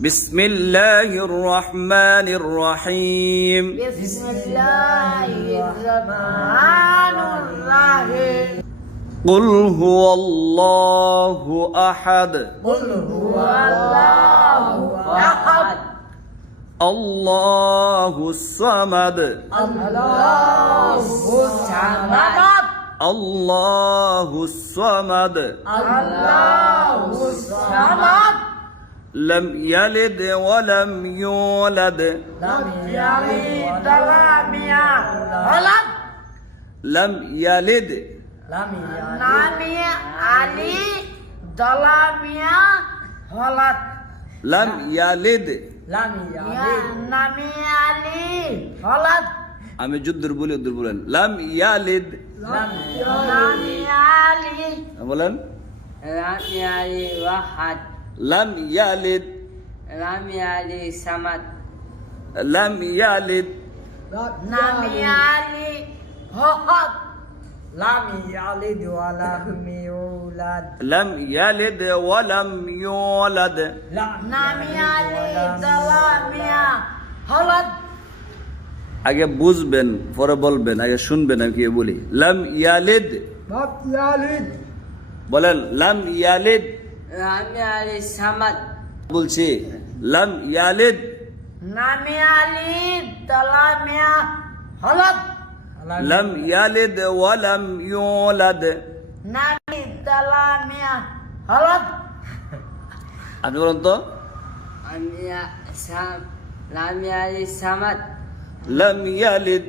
بسم الله الرحمن الرحيم بسم الله الرحمن الرحيم قل هو الله أحد قل هو الله أحد الله الصمد الله الصمد الله الصمد الله الصمد لم يلد ولم يولد لم يلد ولم يولد لم يلد لم يلد ولد لم يلد لم يلد ولد আমি যুদ্ধর বলি উদ্দুর বলেন লাম ইয়ালিদ لم يلد বলেন لم يلد واحد লাম ইয়ালিদ لم يلد صمد লাম ইয়ালিদ لم يلد ولد لم يلد ولم يولد لم يلد ولم يولد لم يلد ولم يولد আগে বুঝবেন পরে বলবেন আগে শুনবেন আমি কি বলি লাম ইয়ালিদ لم يلد বলেন লাম ইয়ালিদ لم يلد صمد বলছি লাম ইয়ালিদ لم يلد ولم يولد লাম ইয়ালিদ ওয়ালাম ইউলাদ لم يلد ولم يولد আপনি বলেন তো لم يلد صمد লাম ইয়ালিদ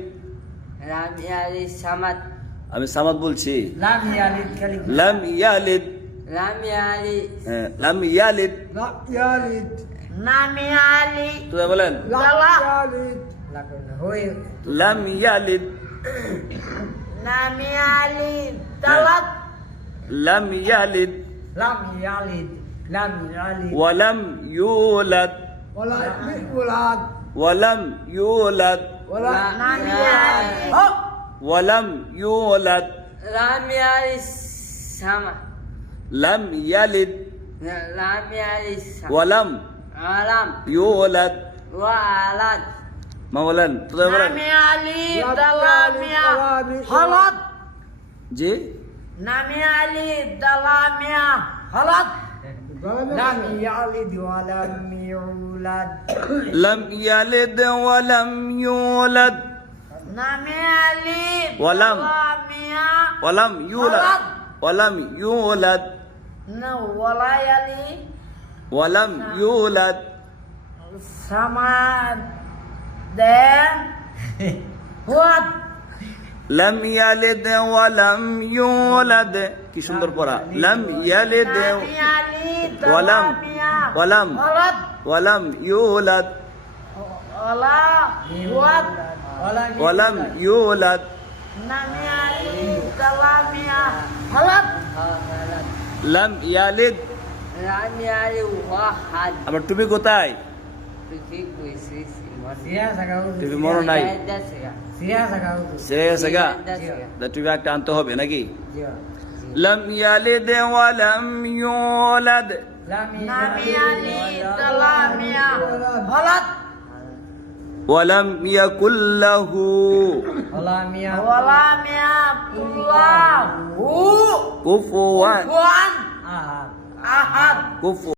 لم يلد صمد আমি সামাদ বলছি لم يلد كلمة লাম ইয়ালিদ لم يلد লাম ইয়ালিদ لم يلد لم يلد তো বলেন لم لا. يلد لكن هو লাম ইয়ালিদ لم يلد ولد লাম ইয়ালিদ لم يلد لم يلد ওয়ালাম ইউলাদ ولا يولد ওয়ালাম ইউলাদ ولا لم يلد ওয়ালাم ইউলাদ لم يلد صمد লাম ইয়ালিদ لم يلد صمد ওয়ালাম ولم ইউলাদ ولد মা বলেন তো বলেন لم يلد ولم يولد জি لم يلد ولم يولد لم يلد ولم يولد لم يلد ولم يولد لم يلد ولم. ولم يولد ولم يولد ولا يلد ولم يولد Samad then what? لم يلد ولم يولد কি সুন্দর পড়া لم يلد لم يلد ولم ولم ولد ولم يولد ولا what? ولم يولد لم يلد ولم يولد لم يلد لم يلد واحد আমার টুপি কোথায় টুপি মনে নাই ছেড়ে গেছে গা টুপি একটা আনতে হবে নাকি لم يلد ولم يولد لم يلد ولم يولد ولم يكن له ولم ولم يكن له كفوا كفوا أحد أحد كفوا